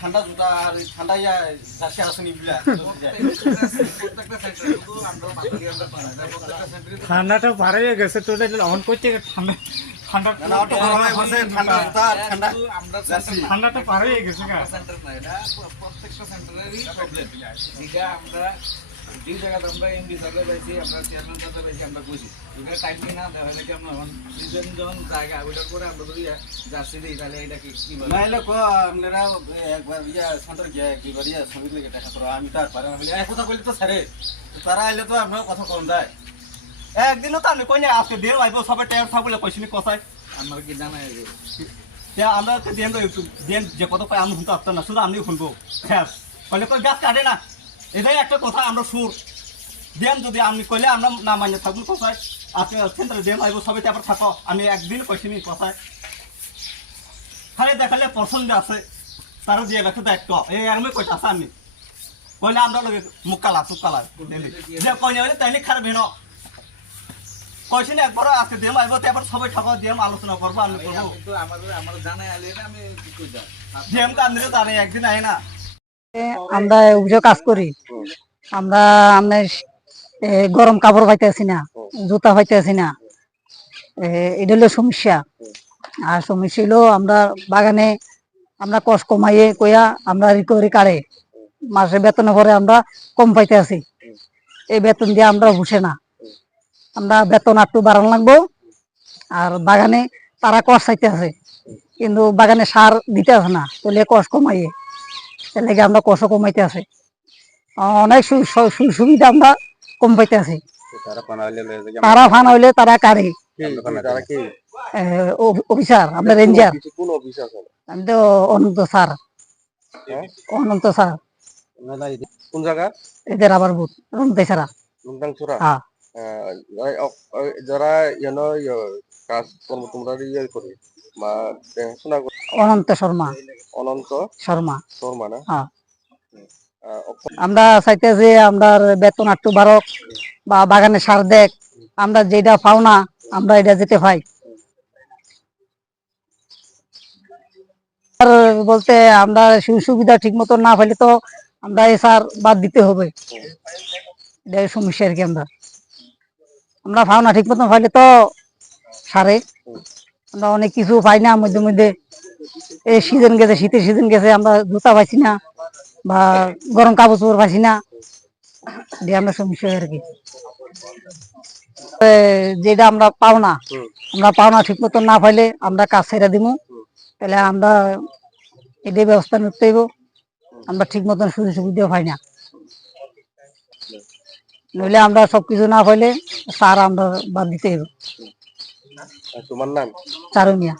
ঠান্ডা জুতা আর ঠান্ডা ইয়া জার্সি আছে নি বিলা ঠান্ডাটা পারে গেছে তো অন করতে ঠান্ডা ঠান্ডা না না অটো গরম বসে ঠান্ডা ঠান্ডা আমরা জার্সি। ঠান্ডাটা পারে গেছে প্রত্যেকটা সেন্টারেরই প্রবলেম আমরা যে জায়গাতে আমরা এমডি স্যাররা পাইছি আমরা চেয়ারম্যান স্যাররা পাইছি আমরা বুঝি। এখানে টাইম না দেওয়া হলে কি আমরা যখন জায়গা ওইটার পরে আমরা যদি জার্সি দিই তাহলে এটা কি কি বলে? নাইলে কো আপনারা একবার ইয়া সেন্টার গিয়ে একবার ইয়া সংগীত লেগে দেখা করো। আমি তো আর পারি বলি এক কথা বলি তো স্যারে তারা আইলে তো আপনার কথা কম যায়। একদিনও তো আমি কই না আজকে দিয়ে আইবো সবাই টায়ার থাকলে কইছিনি কথায়। আমার কি যে আমরা দেন দেন যে কথা কয় আমি শুনতে পারতাম না। শুধু আমি শুনব। হ্যাঁ কইলে কই গাছ কাটে না? এটাই একটা কথা আমরা সুর। দেন যদি আমি কইলে আমরা না মান্য থাকব কথায়। আপনি সেন্টারে দেন আইবো সবাই তারপর থাকো। আমি একদিন কইছিনি কথায়। খালি দেখালে পছন্দ আছে তারও দিয়ে রাখে দায়িত্ব। এই আমি কইতে আছে আমি। কইলে আমরা লগে মুখ কালা চুপ কালা যে কইনে হইলে তাইলে খারাপ হেন। কইছিনি একবার আজকে দেম আইবো তারপর সবাই থাকো দেম আলোচনা করব আমি করব। কিন্তু আমার আমার জানাই আলে আমি কি কই দেম কান্দিরে জানে একদিন আয় না আমরা অভিযোগ কাজ করি। আমরা আপনার গরম কাপড় পাইতেছি না জুতা পাইতেছি না। এটা হলো সমস্যা। আর সমস্যা হলো আমরা বাগানে আমরা কষ্ট কমাইয়ে কইয়া আমরা রিকভারি কাড়ে। মাসে বেতনে পরে আমরা কম পাইতে আছি এই বেতন দিয়ে আমরা বসে না। আমরা বেতন আর একটু বাড়ানো লাগবো। আর বাগানে তারা কষ্ট চাইতে আছে কিন্তু বাগানে সার দিতে আছে না তাহলে কষ্ট কমাইয়ে। তার লাগে আমরা কষ্ট কমাইতে আছে। অনেক সুবিধা আমরা কম পাইতে আছি। তারা ফান হইলে তারা কারে? অফিসার আমরা রেঞ্জার। আমি তো অনন্ত স্যার। অনন্ত স্যার। কোন জায়গা? এদের আবার বুথ রমতে ছাড়া। হ্যাঁ। যারা ইয়ান কাজ কর্ম তোমরা ইয়ে করে বা দেখাশোনা অনন্ত শর্মা। অনন্ত শর্মা। শর্মা না? হ্যাঁ। আমরা চাইতেছি আমরা বেতন একটু বাড়ক বা বাগানে সার দেখ আমরা যেটা পাও না আমরা এটা যেতে পাই। আর বলতে আমরা সুযোগ সুবিধা ঠিক মতো না পাইলে তো আমরা এই সার বাদ দিতে হবে। এটাই সমস্যা আর কি আমরা। আমরা পাও না ঠিক মতো পাইলে তো সারে। আমরা অনেক কিছু পাই না মধ্যে মধ্যে এই সিজন গেছে শীতের সিজন গেছে আমরা জুতা পাইছি না বা গরম কাপড় চোপড় পাইছি না। দিয়ে আমরা সমস্যা আর কি। যেটা আমরা পাও না আমরা পাও না ঠিক মতো না পাইলে আমরা কাজ ছেড়ে দিব তাহলে আমরা এটাই ব্যবস্থা নিতে হইব। আমরা ঠিক মতন সুযোগ সুবিধা পাই না। নইলে আমরা সবকিছু না পাইলে সার আমরা বাদ দিতে হইব। তোমার নাম? চারুমিয়া।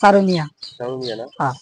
চারুমিয়া। হুম? চারুমিয়া শামিয়া না হ্যাঁ